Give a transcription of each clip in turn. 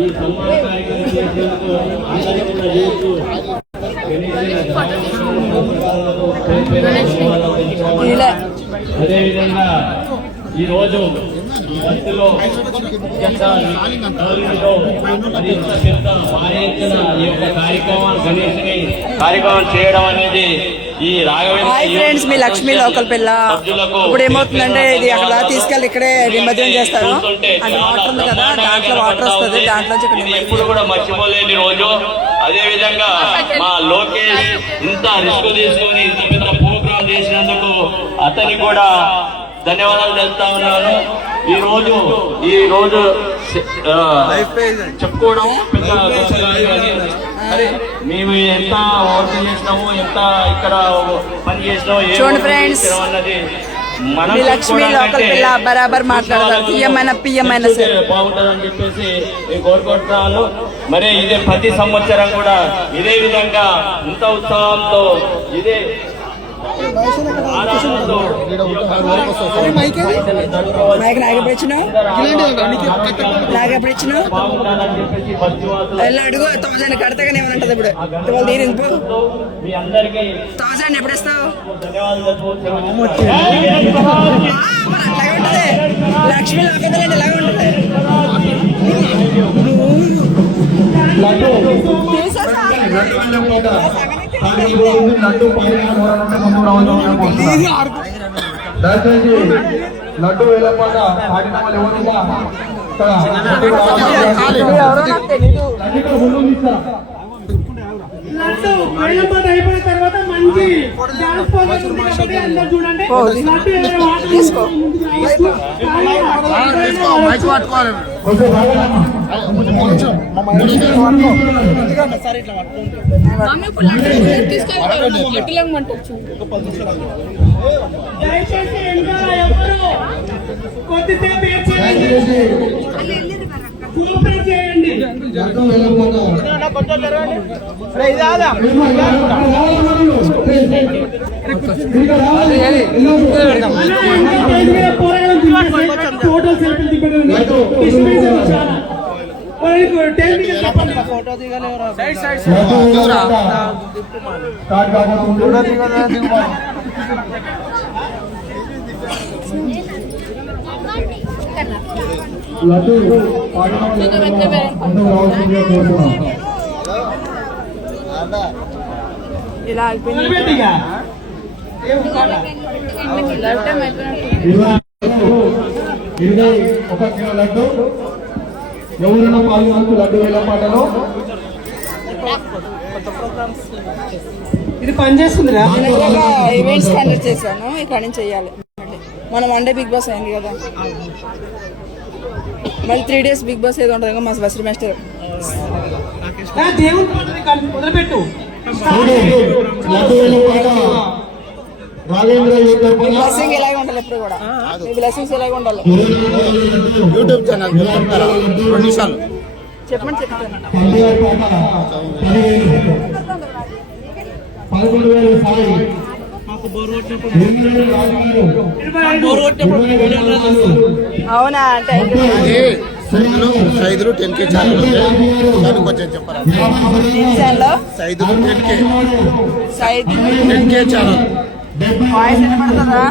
ఈ సన్మాన కార్యక్రమం చేసేందుకు అదేవిధంగా ఈ రోజు ఈ బస్సులో పెద్ద భారీ ఎత్తున ఈ యొక్క కార్యక్రమాన్ని గణేష్ని కార్యక్రమం చేయడం అనేది హాయ్ ఫ్రెండ్స్ మీ లక్ష్మి లోకల్ పిల్ల. ఇప్పుడు ఏమవుతుందంటే ఇది అక్కడ తీసుకెళ్ళి ఇక్కడే నిమజ్జనం చేస్తారు. అది వాటర్ ఉంది కదా దాంట్లో వాటర్ వస్తుంది దాంట్లో ఇప్పుడు కూడా మర్చిపోలేని రోజు. అదే విధంగా మా లోకేష్ ఇంత రిస్క్ తీసుకొని ఇంత పెద్ద ప్రోగ్రాం చేసినందుకు అతనికి కూడా ధన్యవాదాలు తెలుస్తా ఉన్నాను. ఈ రోజు ఈ రోజు చెప్పుకోవడం పెద్ద అరే మేము ఎంత వర్క్ చేసినాము ఎంత ఇక్కడ పని చేసినాము చూడండి లక్ష్మి లోకల్ పిల్ల బరాబర్ మాట్లాడతారు పిఎంఐన పిఎంఐన సరే. బాగుంటుందని చెప్పేసి నేను కోరుకుంటున్నాను మరి ఇదే ప్రతి సంవత్సరం కూడా ఇదే విధంగా ఇంత ఉత్సాహంతో ఇదే మైక్ నాకు ఎప్పుడు ఇచ్చినావు నాకు ఎప్పుడు ఇచ్చినావు వెళ్ళి అడుగు థౌసండ్ కడతాగానే ఏమనంటది ఇప్పుడు ట్వెల్వ్ తీరింది పో మీ అందరికీ థౌసండ్ ఎప్పుడు ఇస్తావు అట్లాగే ఉంటది లక్ష్మి లోకల్ ఇలాగే ఉంటది దయచేసి లడ్డు వేలపాట పాడిన వాళ్ళు ఎవరు కూడా ఇక్కడ తీసుకో. కొంచెం బాగా దయచేసి కొద్దిసేపు వెయిట్ చేయండి కోఆపరేట్ చేయండి లడ్డు వేలపాట అలా లడ్డు కూడా ఇలా ఇరవై ఒక కిలో లడ్డు ఎవరైనా పాల్గొనవచ్చు లడ్డు వేల పాటలో ఇది పనిచేస్తుందిరా ఈవెంట్స్ కండక్ట్ చేశాను ఇక్కడ నుంచి చెయ్యాలి మనం వన్ డే బిగ్ బాస్ అయింది కదా. మళ్ళీ త్రీ డేస్ బిగ్ బాస్ ఏదో ఉంటుంది కదా మా బస్ మాస్టర్ బ్లెస్సింగ్ ఇలాగే ఉండాలి ఎప్పుడు కూడా? మీ బ్లెస్సింగ్స్ ఇలాగే ఉండాలి? యూట్యూబ్ ఛానల్ రెండు నిమిషాలు. చెప్పండి పదివేలు పదకొండు వేలు అవునా? సైజులు సైజులు టెన్ కే ఛానల్ దాన్ని కొంచెం చెప్పరా? Ten K. Ten K channel voice వినపడుతుందా?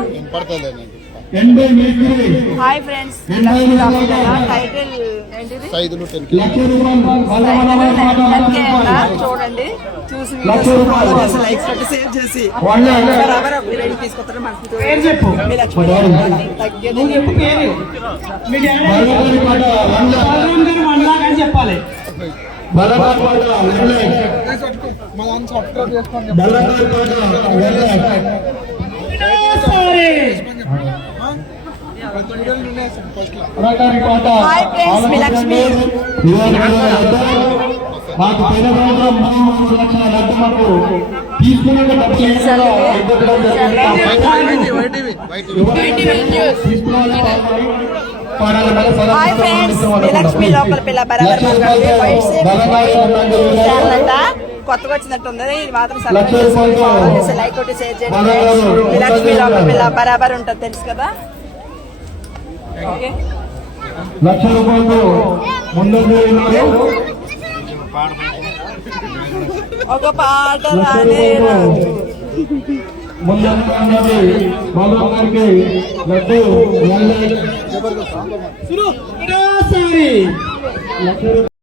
Hi friends. టైటిల్ ఏంటిది? చూడండి. చూసి లైక్స్ పెట్టి సేవ్ చేసి. తీసుకొస్తారు మనకి చెప్పాలి వన్ ల్యాక్ బలగారి పాట వన్ ల్యాక్ సారీ బలగారి పాట హాయ్ ఫ్రెండ్స్ మీ లక్ష్మి మాకు మూడు లక్షల హాయ్ ఫ్రెండ్స్ లక్ష్మి లోపల పిల్ల బరాబర్ కొత్తగా వచ్చినట్టుంది ఇది మాత్రం సబ్స్క్రైబ్ లైక్ కొట్టి షేర్ చేయండి లక్ష్మి లోపల పిల్ల బరాబర్ ఉంటుంది తెలుసు కదా లక్ష రూపాయలు ముందంజ ఒక పాట ముందంజ బాబు గారికి లడ్డు లక్ష రూపాయలు